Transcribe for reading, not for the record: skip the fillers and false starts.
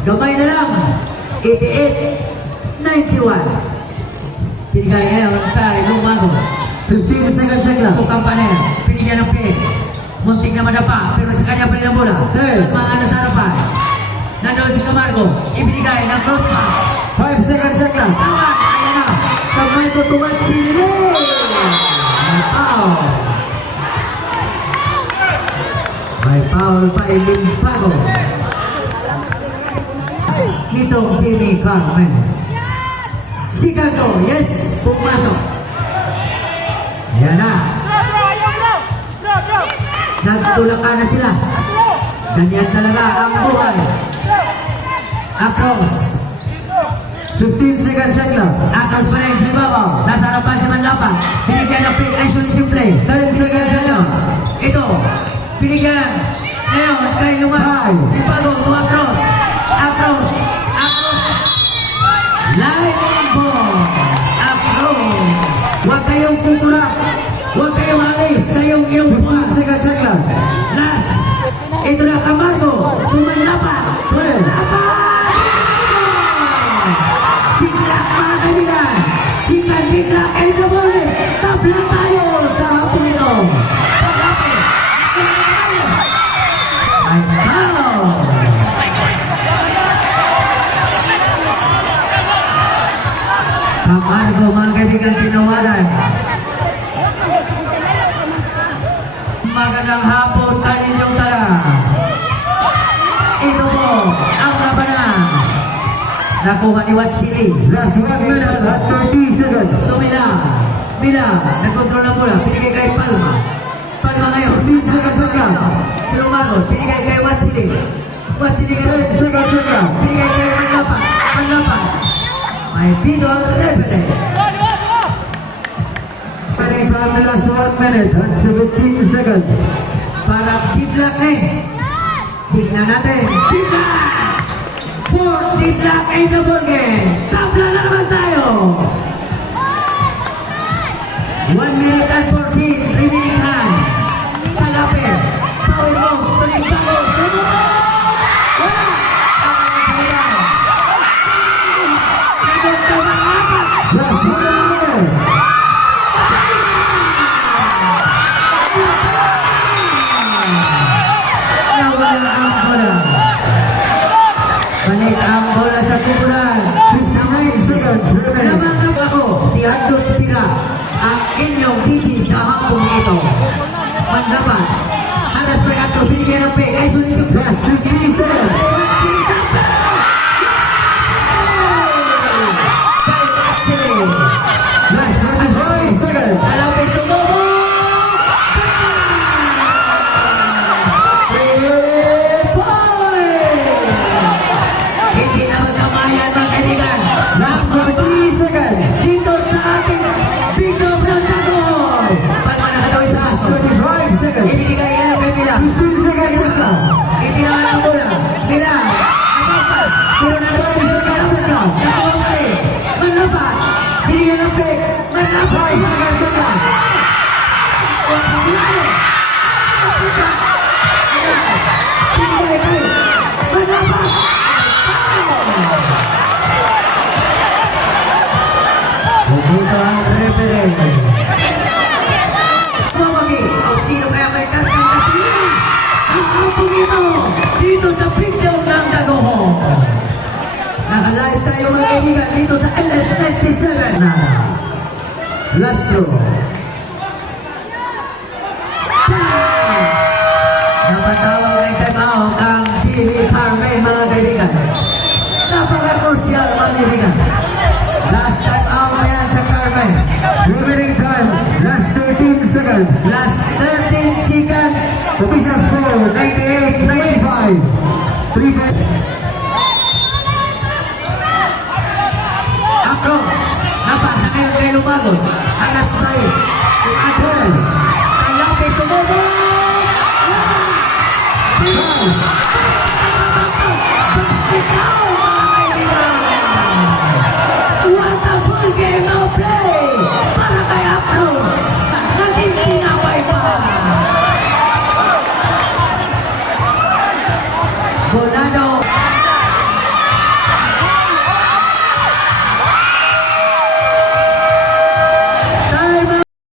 Gamay na lang. 88-91. Pinigay ngayon kay Lumago. 15 seconds check lang. Ito Campanel. Pinigyan ng peg. Muntik na madapa. Pero sa kanya pa rin ang bola. At mga nasa harapan. Nandun si Camargo. Ibinigay ng cross pass. 5 seconds check lang. Tama. Ayan na. Kamay tutuwad si Lee. May foul pa Limbago. Nitong Jimmy Carmen. Chicago, yes, pumasok. Yan na. Nagtulakan na sila. Ganyan talaga ang buhay. Across. 15 seconds check lang. Across pa rin sa ibabaw. Nasa harapan sa Manlapan. Binigyan ng pick isolation play. 10 seconds check lang. Ito. Binigyan. Ngayon kay Lumago. Limbago to across. Across. Across. Live ball. Across. Huwag kayong kukurap. Huwag kayong alis sa iyong 15 seconds check lang. last. Ito na Camargo. Tumanlapan. Tiglak mga kaibigan. Si Tiglak ay nabuli. Tabla tayo sa hapon ito. Ay foul. Camargo mga kaibigan tinawagan. Magandang hapon kaninyong tara. Ito po ang labanan. Nakuha ni Watsili. Last 1 minute at 30 seconds. Tumila. Mila. Nagkontrol ng bola. Pinigay kay Palma. Palma ngayon. 15 seconds check lang. Si Lumago. Pinigay kay Watsili. Watsili ngayon. 10 seconds check lang. Pinigay kay Manlapan. Manlapan. May bidol referee. Pwedeng time na last 1 minute at 17 seconds. Para Tiglak eh. Tignan natin. Tiglak! For Tiglak ay double game. Tabla na naman tayo. 1 minute and 14 remaining time. Kalapit. Power move. Tuling bago. Sunod. Wala. Nandun ka mga apat. Last 1 minute. Nawala ang bola. Balik ang bola sa kuburan. 59 seconds remaining. Lamang ako, si Andos Pira, ang inyong DJ sa hapong ito. Manlaban, haras pa kato, binigyan ng peg, ay sulisip. Last 15 seconds. Last 25 seconds. Alapay sumubo! Hindi na magkamayan mga kaibigan. Last 40 seconds. Dito sa ating Big Dog ng Tagoy. Palma na katawin sa Last aso. 25 seconds. Ibigay yan kay Mila. 15 seconds check lang. Hindi naman ang bola. Mila. Napapas. Pero nandun sa kanya. Nakawag pa rin. Manlapan. Binigyan ng peg. Manlapan. 5 seconds check lang. Lalo. Binigay kay Manlapan. Dito ang referee. Mamagi, o sino kaya may kartang kasilina? Ang hapong ito, dito sa Pigdaw ng Dagoho. Naka-live tayo mga kaibigan dito sa LS97 na Lastro. Napatawag ng time-out ang TV Carmen mga kaibigan. Napaka-crucial mga kaibigan. Last time out na yan sa Carmen. Remaining time. Last 13 seconds. Last 13 seconds. Official score 98-95. 3 best. Across. Napasa ngayon kay Lumago. Alas tayo. Adel. Kalapis sumubo. Foul.